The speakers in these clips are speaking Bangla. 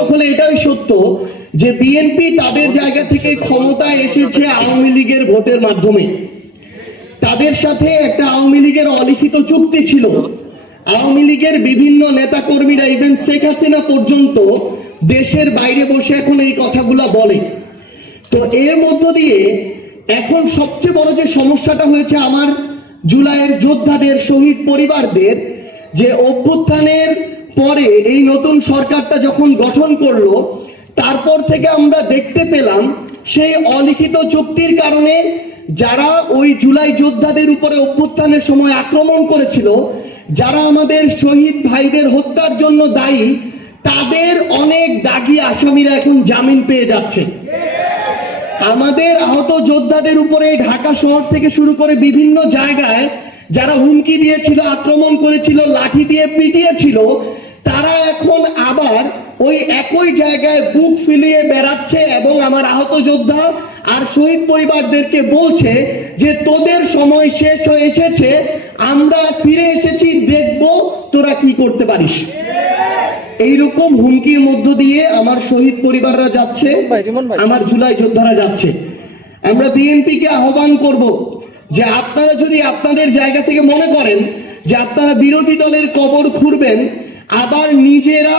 চোখ হলে এটাই সত্য যে বিএনপি তাদের জায়গা থেকে ক্ষমতায় এসেছে আওয়ামী লীগের ভোটের মাধ্যমে। তাদের সাথে একটা আওয়ামী লীগের অলিখিত চুক্তি ছিল। আওয়ামী লীগের বিভিন্ন নেতা কর্মীরা ইভেন শেখ হাসিনা পর্যন্ত দেশের বাইরে বসে এখন এই কথাগুলা বলে। তো এর মধ্য দিয়ে এখন সবচেয়ে বড় যে সমস্যাটা হয়েছে আমার জুলাইয়ের যোদ্ধাদের, শহীদ পরিবারদের, যে অভ্যুত্থানের পরে এই নতুন সরকারটা যখন গঠন করলো তারপর থেকে আমরা দেখতে পেলাম সেই অলিখিত চুক্তির কারণে যারা ওই জুলাই যোদ্ধাদের উপরে অভ্যুত্থানের সময় আক্রমণ করেছিল, যারা আমাদের শহীদ ভাইদের হত্যার জন্য দায়ী, তাদের অনেক দাগী আসামিরা এখন জামিন পেয়ে যাচ্ছে। আমাদের আহত যোদ্ধাদের উপরে ঢাকা শহর থেকে শুরু করে বিভিন্ন জায়গায় যারা হুমকি দিয়েছিল, আক্রমণ করেছিল, লাঠি দিয়ে পিটিয়েছিল, তারা এখন আবার ওই একই জায়গায় বুক ফুলিয়ে বেড়াচ্ছে এবং আমার আহত যোদ্ধা আর শহীদ পরিবারদেরকে বলছে যে তোদের সময় শেষ হয়ে এসেছে, আমরা ফিরে এসেছি, দেখব তোরা কি করতে পারিস। এইরকম হুমকির মধ্য দিয়ে আমার শহীদ পরিবাররা যাচ্ছে, আমার জুলাই যোদ্ধারা যাচ্ছে। আমরা বিএনপিকে আহ্বান করব যে আপনারা যদি আপনাদের জায়গা থেকে মনে করেন যে আপনারা বিরোধী দলের কবর খুঁড়বেন, আবার নিজেরা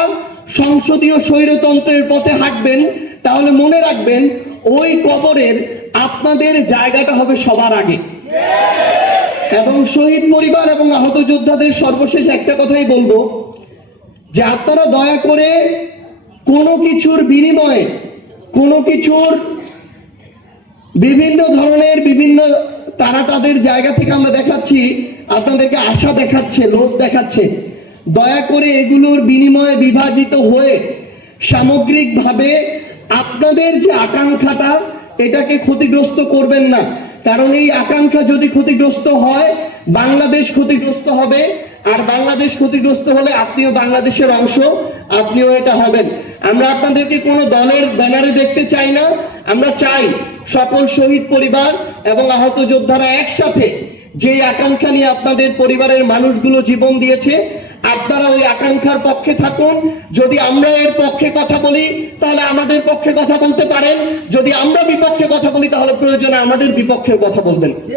সংসদীয় স্বৈরতন্ত্রের পথে হাঁটবেন, তাহলে মনে রাখবেন ওই কবরের আপনাদের জায়গাটা হবে সবার আগে। এবং শহীদ পরিবার এবং আহত যোদ্ধাদের সর্বশেষ একটা কথাই বলবো যে আপনারা দয়া করে কোনো কিছুর বিনিময়ে, কোনো কিছুর বিভিন্ন ধরনের তারা তাদের জায়গা থেকে আমরা দেখাচ্ছি, আপনাদেরকে আশা দেখাচ্ছে, লোভ দেখাচ্ছে, দয়া করে এগুলোর বিনিময়ে বিভাজিত হয়ে সামগ্রিকভাবে আপনাদের যে আকাঙ্ক্ষাটা, এটাকে ক্ষতিগ্রস্ত করবেন না। কারণ এই আকাঙ্ক্ষা যদি ক্ষতিগ্রস্ত হয়, বাংলাদেশ ক্ষতিগ্রস্ত হবে, আর বাংলাদেশ ক্ষতিগ্রস্ত হলে আপনিও বাংলাদেশের অংশ, আপনিও এটা হবেন। আমরা আপনাদেরকে কোনো দলের ব্যানারে দেখতে চাই না। আমরা চাই সকল শহীদ পরিবার এবং আহত যোদ্ধারা একসাথে যে আকাঙ্ক্ষা নিয়ে আপনাদের পরিবারের মানুষগুলো জীবন দিয়েছে, আপনারা ওই আকাঙ্ক্ষার পক্ষে থাকুন। যদি আমরা এর পক্ষে কথা বলি তাহলে আমাদের পক্ষে কথা বলতে পারেন, যদি আমরা বিপক্ষে কথা বলি তাহলে প্রয়োজনে আমাদের বিপক্ষে কথা বলবেন।